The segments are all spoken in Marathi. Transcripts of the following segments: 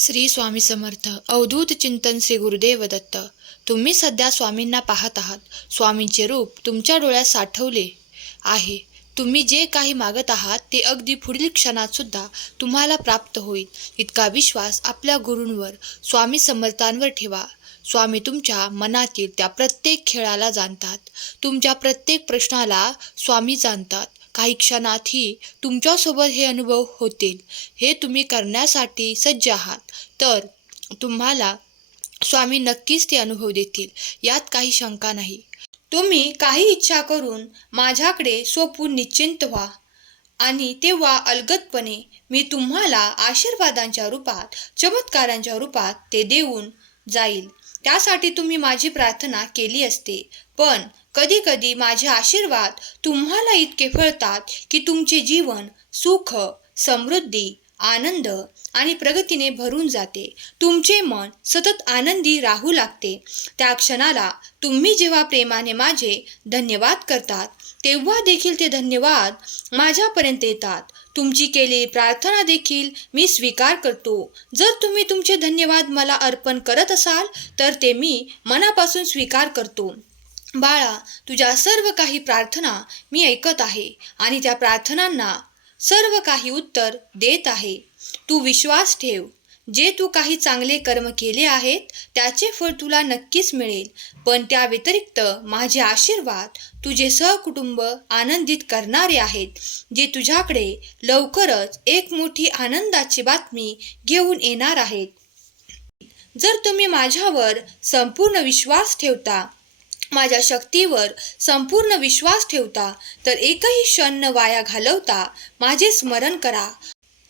श्री स्वामी समर्थ. अवधूत चिंतन श्री गुरुदेव दत्त. तुम्ही सध्या स्वामींना पाहत आहात. स्वामींचे रूप तुमच्या डोळ्यात साठवले आहे. तुम्ही जे काही मागत आहात ते अगदी पुढील क्षणात सुद्धा तुम्हाला प्राप्त होईल. इतका विश्वास आपल्या गुरूंवर स्वामी समर्थांवर ठेवा. स्वामी तुमच्या मनातील त्या प्रत्येक खेळाला जाणतात. तुमच्या प्रत्येक प्रश्नाला स्वामी जाणतात. काही क्षणातही तुमच्यासोबत हे अनुभव होतील. हे तुम्ही करण्यासाठी सज्ज आहात. तर तुम्हाला स्वामी नक्कीच ते अनुभव देतील. यात काही शंका नाही. तुम्ही काही इच्छा करून माझ्याकडे सोपून निश्चिंत व्हा आणि तेव्हा अलगदपणे मी तुम्हाला आशीर्वादांच्या रूपात चमत्कारांच्या रूपात ते देऊन जाईल. त्यासाठी तुम्ही माझी प्रार्थना केली असते. पण कधी कधी माझे आशीर्वाद तुम्हाला इतके फळतात की तुमचे जीवन सुख समृद्धी आनंद आणि प्रगतीने भरून जाते. तुमचे मन सतत आनंदी राहू लागते. त्या क्षणाला तुम्ही जेव्हा प्रेमाने माझे धन्यवाद करतात तेव्हा देखील ते धन्यवाद माझ्यापर्यंत येतात. तुमची केलेली प्रार्थना देखील मी स्वीकार करतो. जर तुम्ही तुमचे धन्यवाद मला अर्पण करत असाल तर ते मी मनापासून स्वीकार करतो. बाळा तुझ्या सर्व काही प्रार्थना मी ऐकत आहे आणि त्या प्रार्थनांना सर्व काही उत्तर देत आहे. तू विश्वास ठेव. जे तू काही चांगले कर्म केले आहेत त्याचे फळ तुला नक्कीच मिळेल. पण त्या व्यतिरिक्त माझे आशीर्वाद तुझे सहकुटुंब आनंदित करणारे आहेत जे तुझ्याकडे लवकरच एक मोठी आनंदाची बातमी घेऊन येणार आहेत. जर तुम्ही माझ्यावर संपूर्ण विश्वास ठेवता माझ्या शक्तीवर संपूर्ण विश्वास ठेवता तर एकही क्षण न वाया घालवता माझे स्मरण करा.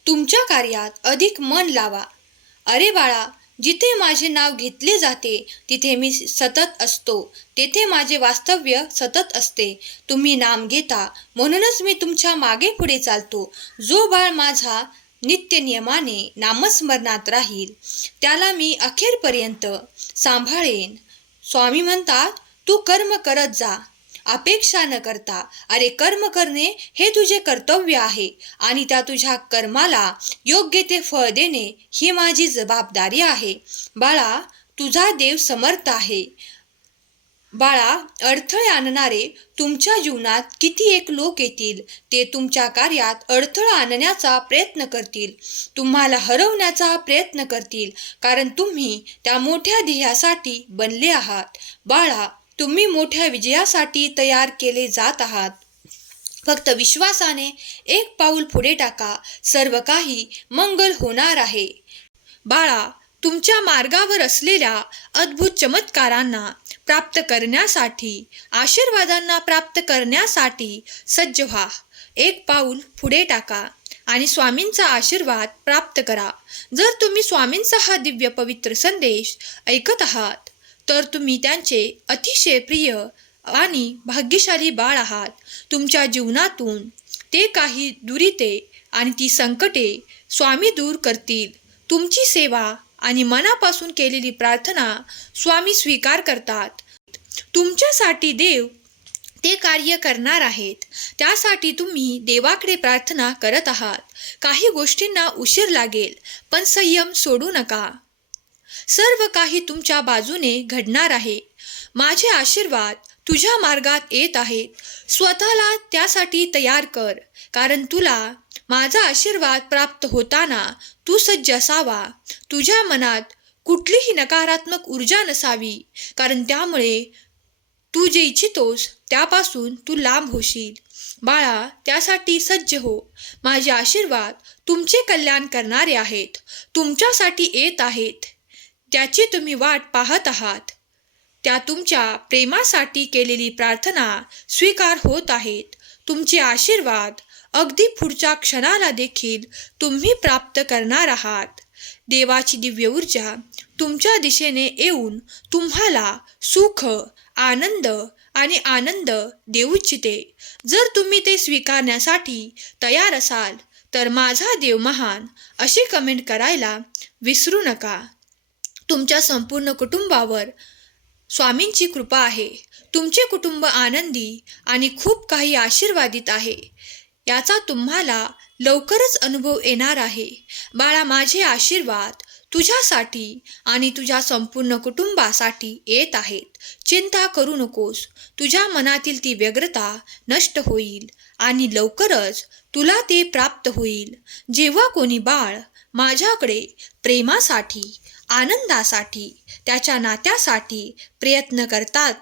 तुमच्या कार्यात अधिक मन लावा. अरे बाळा जिथे माझे नाव घेतले जाते तिथे मी सतत असतो. तेथे माझे वास्तव्य सतत असते. तुम्ही नाम घेता म्हणूनच मी तुमच्या मागे पुढे चालतो. जो बाळ माझा नित्य नियमाने नामस्मरणात राहील त्याला मी अखेरपर्यंत सांभाळेन. स्वामी म्हणतात तू कर्म करत जा अपेक्षा न करता. अरे कर्म करणे हे तुझे कर्तव्य आहे आणि त्या तुझ्या कर्माला योग्य ते फळ देणे ही माझी जबाबदारी आहे. बाळा तुझा देव समर्थ आहे. बाळा अडथळे आणणारे तुमच्या जीवनात किती एक लोक येतील ते तुमच्या कार्यात अडथळा आणण्याचा प्रयत्न करतील. तुम्हाला हरवण्याचा प्रयत्न करतील कारण तुम्ही त्या मोठ्या ध्येयासाठी बनले आहात. बाळा तुम्ही मोठ्या विजयासाठी तयार केले जात आहात. फक्त विश्वासाने एक पाऊल पुढे टाका. सर्व काही मंगल होणार आहे. बाळा तुमच्या मार्गावर असलेल्या अद्भुत चमत्कारांना प्राप्त करण्यासाठी आशीर्वादांना प्राप्त करण्यासाठी सज्ज व्हा. एक पाऊल पुढे टाका आणि स्वामींचा आशीर्वाद प्राप्त करा. जर तुम्ही स्वामींचा हा दिव्य पवित्र संदेश ऐकत आहात तर तुम्ही त्यांचे अतिशय प्रिय आणि भाग्यशाली बाळ आहात. तुमच्या जीवनातून ते काही दुरिते आणि ती संकटे स्वामी दूर करतील. तुमची सेवा आणि मनापासून केलेली प्रार्थना स्वामी स्वीकार करतात. तुमच्यासाठी देव ते कार्य करणार आहेत. त्यासाठी तुम्ही देवाकडे प्रार्थना करत आहात. काही गोष्टींना उशीर लागेल पण संयम सोडू नका. सर्व काही तुमच्या बाजूने घडणार आहे. माझे आशीर्वाद तुझ्या मार्गात येत आहेत. स्वतःला त्यासाठी तयार कर कारण तुला माझा आशीर्वाद प्राप्त होताना तू सज्ज असावा. तुझ्या मनात कुठलीही नकारात्मक ऊर्जा नसावी कारण त्यामुळे तू जे इच्छितोस त्यापासून तू लांब होशील. बाळा त्यासाठी सज्ज हो. माझे आशीर्वाद तुमचे कल्याण करणारे आहेत. तुमच्यासाठी येत आहेत. त्याची तुम्ही वाट पाहत आहात. त्या तुमच्या प्रेमासाठी केलेली प्रार्थना स्वीकार होत आहेत. तुमचे आशीर्वाद अगदी पुढच्या क्षणाला देखील तुम्ही प्राप्त करणार आहात. देवाची दिव्य ऊर्जा तुमच्या दिशेने येऊन तुम्हाला सुख आनंद आणि आनंद देऊ इच्छिते. जर तुम्ही ते स्वीकारण्यासाठी तयार असाल तर माझा देव महान अशी कमेंट करायला विसरू नका. तुमच्या संपूर्ण कुटुंबावर स्वामींची कृपा आहे. तुमचे कुटुंब आनंदी आणि खूप काही आशीर्वादित आहे. याचा तुम्हाला लवकरच अनुभव येणार आहे. बाळा माझे आशीर्वाद तुझ्यासाठी आणि तुझ्या संपूर्ण कुटुंबासाठी येत आहेत. चिंता करू नकोस. तुझ्या मनातील ती व्यग्रता नष्ट होईल आणि लवकरच तुला ते प्राप्त होईल. जेव्हा कोणी बाळ माझ्याकडे प्रेमासाठी आनंदासाठी त्याच्या नात्यासाठी प्रयत्न करतात.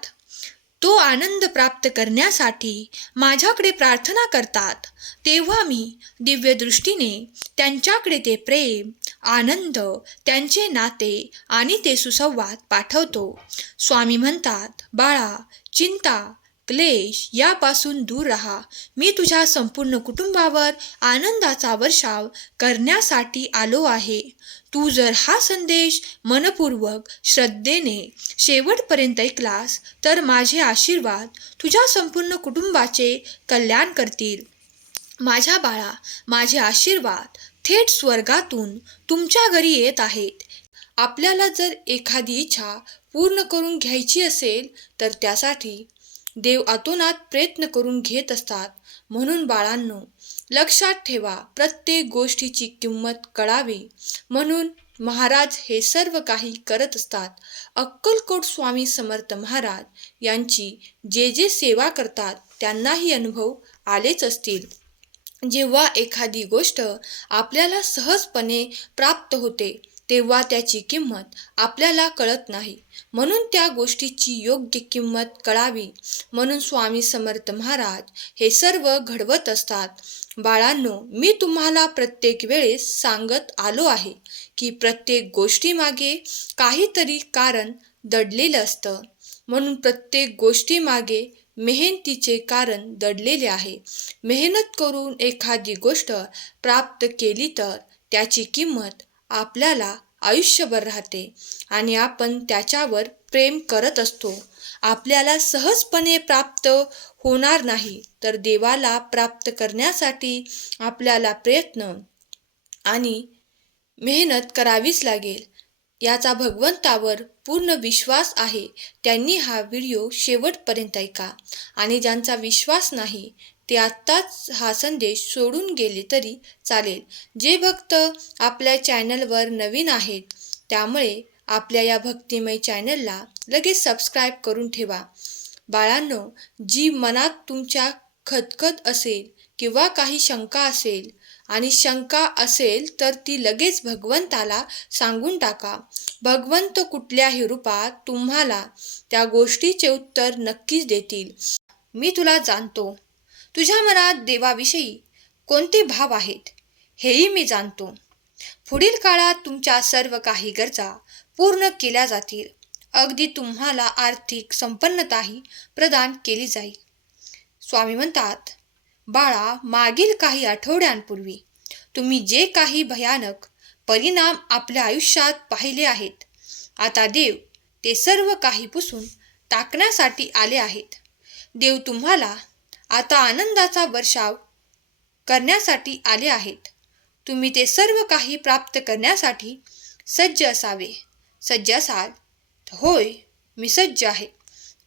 तो आनंद प्राप्त करण्यासाठी माझ्याकडे प्रार्थना करतात. तेव्हा मी दिव्य दृष्टीने त्यांच्याकडे ते प्रेम आनंद त्यांचे नाते आणि ते सुसंवाद पाठवतो. स्वामी म्हणतात बाळा चिंता क्लेश यापासून दूर राहा. मी तुझ्या संपूर्ण कुटुंबावर आनंदाचा वर्षाव करण्यासाठी आलो आहे. तू जर हा संदेश मनपूर्वक श्रद्धेने शेवटपर्यंत ऐकलास तर माझे आशीर्वाद तुझ्या संपूर्ण कुटुंबाचे कल्याण करतील. माझ्या बाळा माझे आशीर्वाद थेट स्वर्गातून तुमच्या घरी येत आहेत. आपल्याला जर एखादी इच्छा पूर्ण करून घ्यायची असेल तर त्यासाठी देव अतोनात प्रयत्न करून घेत असतात. म्हणून बाळांनो लक्षात ठेवा प्रत्येक गोष्टीची किंमत कळावी. म्हणून महाराज हे सर्व काही करत असतात. अक्कलकोट स्वामी समर्थ महाराज यांची जे जे सेवा करतात त्यांनाही अनुभव आलेच असतील. जेव्हा एखादी गोष्ट आपल्याला सहजपणे प्राप्त होते तेव्हा त्याची किंमत आपल्याला कळत नाही. म्हणून त्या गोष्टीची योग्य किंमत कळावी. म्हणून स्वामी समर्थ महाराज हे सर्व घडवत असतात. बाळांनो मी तुम्हाला प्रत्येक वेळेस सांगत आलो आहे की प्रत्येक गोष्टीमागे काहीतरी कारण दडलेलं असतं. म्हणून प्रत्येक गोष्टीमागे मेहनतीचे कारण दडलेले आहे. मेहनत करून एखादी गोष्ट प्राप्त केली तर त्याची किंमत आपल्याला आयुष्यभर राहते आणि आपण त्याच्यावर प्रेम करत असतो. आपल्याला सहजपणे प्राप्त होणार नाही तर देवाला प्राप्त करण्यासाठी आपल्याला प्रयत्न आणि मेहनत करावीच लागेल. याचा भगवंतावर पूर्ण विश्वास आहे. त्यांनी हा व्हिडिओ शेवटपर्यंत ऐका आणि ज्यांचा विश्वास नाही ते आत्ताच हा संदेश सोडून गेले तरी चालेल. जे भक्त आपल्या चॅनलवर नवीन आहेत त्यामुळे आपल्या या भक्तिमय चॅनलला लगेच सबस्क्राईब करून ठेवा. बाळांनो जी मनात तुमच्या खतखत असेल किंवा काही शंका असेल आणि शंका असेल तर ती लगेच भगवंताला सांगून टाका. भगवंत कुठल्याही रूपात तुम्हाला त्या गोष्टीचे उत्तर नक्कीच देतील. मी तुला जाणतो. तुझ्या मनात देवाविषयी कोणते भाव आहेत हेही मी जाणतो. पुढील काळात तुमच्या सर्व काही गरजा पूर्ण केल्या जातील. अगदी तुम्हाला आर्थिक संपन्नताही प्रदान केली जाईल. स्वामी म्हणतात बाळा मागील काही आठवड्यांपूर्वी तुम्ही जे काही भयानक परिणाम आपल्या आयुष्यात पाहिले आहेत आता देव ते सर्व काही पुसून टाकण्यासाठी आले आहेत. देव तुम्हाला आता आनंदाचा वर्षाव करण्यासाठी आले आहेत. तुम्ही ते सर्व काही प्राप्त करण्यासाठी सज्ज असावे. सज्ज असाल होय मी सज्ज आहे.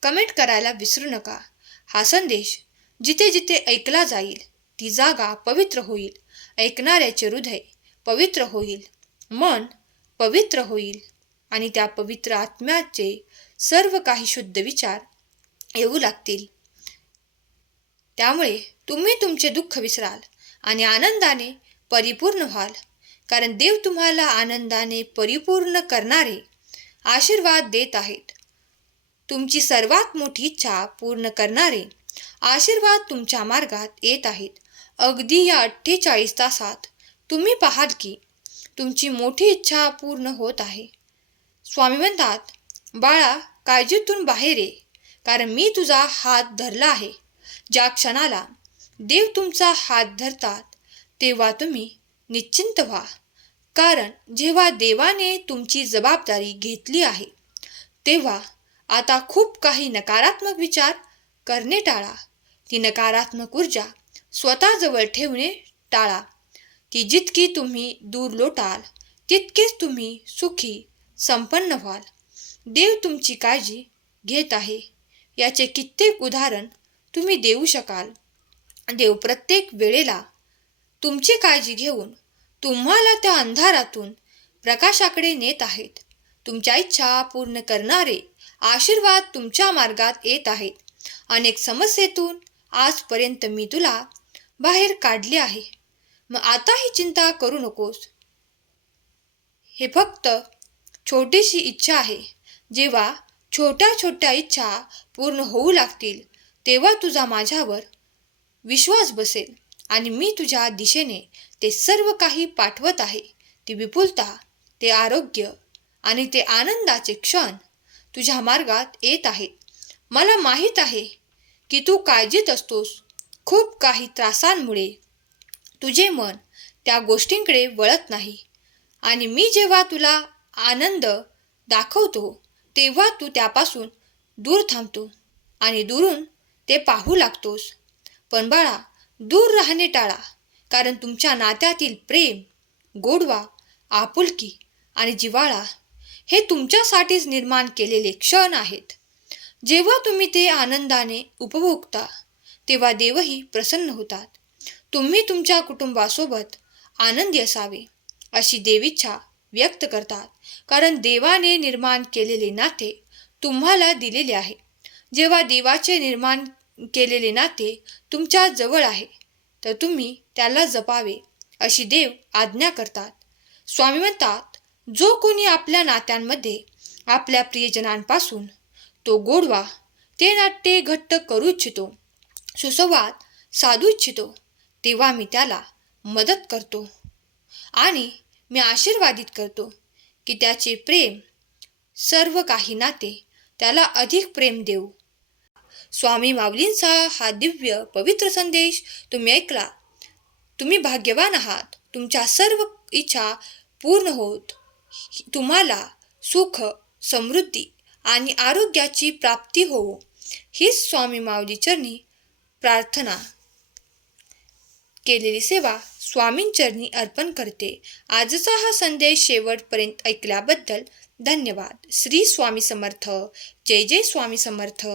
कमेंट करायला विसरू नका. हा संदेश जिथे जिथे ऐकला जाईल ती जागा पवित्र होईल. ऐकणाऱ्याचे हृदय पवित्र होईल. मन पवित्र होईल. आणि त्या पवित्र आत्म्याचे सर्व काही शुद्ध विचार येऊ लागतील. त्यामुळे तुम्ही तुमचे दुःख विसराल आणि आनंदाने परिपूर्ण व्हाल. कारण देव तुम्हाला आनंदाने परिपूर्ण करणारे आशीर्वाद देत आहेत. तुमची सर्वात मोठी इच्छा पूर्ण करणारे आशीर्वाद तुमच्या मार्गात येत आहेत. अगदी या अठ्ठेचाळीस तासात तुम्ही पाहाल की तुमची मोठी इच्छा पूर्ण होत आहे. स्वामी म्हणतात बाळा काळजीतून बाहेर ये कारण मी तुझा हात धरला आहे. ज्या क्षणाला देव तुमचा हात धरतात तेव्हा तुम्ही निश्चिंत व्हा. कारण जेव्हा देवाने तुमची जबाबदारी घेतली आहे तेव्हा आता खूप काही नकारात्मक विचार करणे टाळा. ती नकारात्मक ऊर्जा स्वतःजवळ ठेवणे टाळा. ती जितकी तुम्ही दूर लोटाल तितकेच तुम्ही सुखी संपन्न व्हाल. देव तुमची काळजी घेत आहे. याचे कित्येक उदाहरण तुम्ही देऊ शकाल. देव प्रत्येक वेळेला तुमची काळजी घेऊन तुम्हाला त्या अंधारातून प्रकाशाकडे नेत आहेत. तुमच्या इच्छा पूर्ण करणारे आशीर्वाद तुमच्या मार्गात येत आहेत. अनेक समस्येतून आजपर्यंत मी तुला बाहेर काढले आहे. मग आता ही चिंता करू नकोस. हे फक्त छोटीशी इच्छा आहे. जेव्हा छोट्या छोट्या इच्छा पूर्ण होऊ लागतील तेव्हा तुझा माझ्यावर विश्वास बसेल आणि मी तुझ्या दिशेने ते सर्व काही पाठवत आहे. ती विपुलता ते आरोग्य आणि ते आनंदाचे क्षण तुझ्या मार्गात येत आहे. मला माहीत आहे की तू काळजीत असतोस. खूप काही त्रासांमुळे तुझे मन त्या गोष्टींकडे वळत नाही. आणि मी जेव्हा तुला आनंद दाखवतो तेव्हा तू त्यापासून दूर थांबतो आणि दुरून ते पाहू लागतोस. पण बाळा दूर राहणे टाळा कारण तुमच्या नात्यातील प्रेम गोडवा आपुलकी आणि जिव्हाळा हे तुमच्यासाठीच निर्माण केलेले क्षण आहेत. जेव्हा तुम्ही ते आनंदाने उपभोगता तेव्हा देवही प्रसन्न होतात. तुम्ही तुमच्या कुटुंबासोबत आनंदी असावे अशी देवीच्छा व्यक्त करतात कारण देवाने निर्माण केलेले नाते तुम्हाला दिलेले आहे. जेव्हा देवाचे निर्माण केलेले नाते तुमच्या जवळ आहे तर तुम्ही त्याला जपावे अशी देव आज्ञा करतात. स्वामी म्हणतात जो कोणी आपल्या नात्यांमध्ये आपल्या प्रियजनांपासून तो गोडवा ते नाट्य घट्ट करू इच्छितो सुसंवाद साधू इच्छितो तेव्हा मी त्याला मदत करतो आणि मी आशीर्वादित करतो की त्याचे प्रेम सर्व काही नाते त्याला अधिक प्रेम देऊ. स्वामी माऊलींचा हा दिव्य पवित्र संदेश तुम्ही ऐकला. तुम्ही भाग्यवान आहात. तुमच्या सर्व इच्छा पूर्ण होत. तुम्हाला सुख समृद्धी आणि आरोग्याची प्राप्ती होवो हीच स्वामी माऊली चरणी प्रार्थना केलेली सेवा स्वामींचरणी अर्पण करते. आजचा हा संदेश शेवटपर्यंत ऐकल्याबद्दल धन्यवाद. श्री स्वामी समर्थ. जय जय स्वामी समर्थ.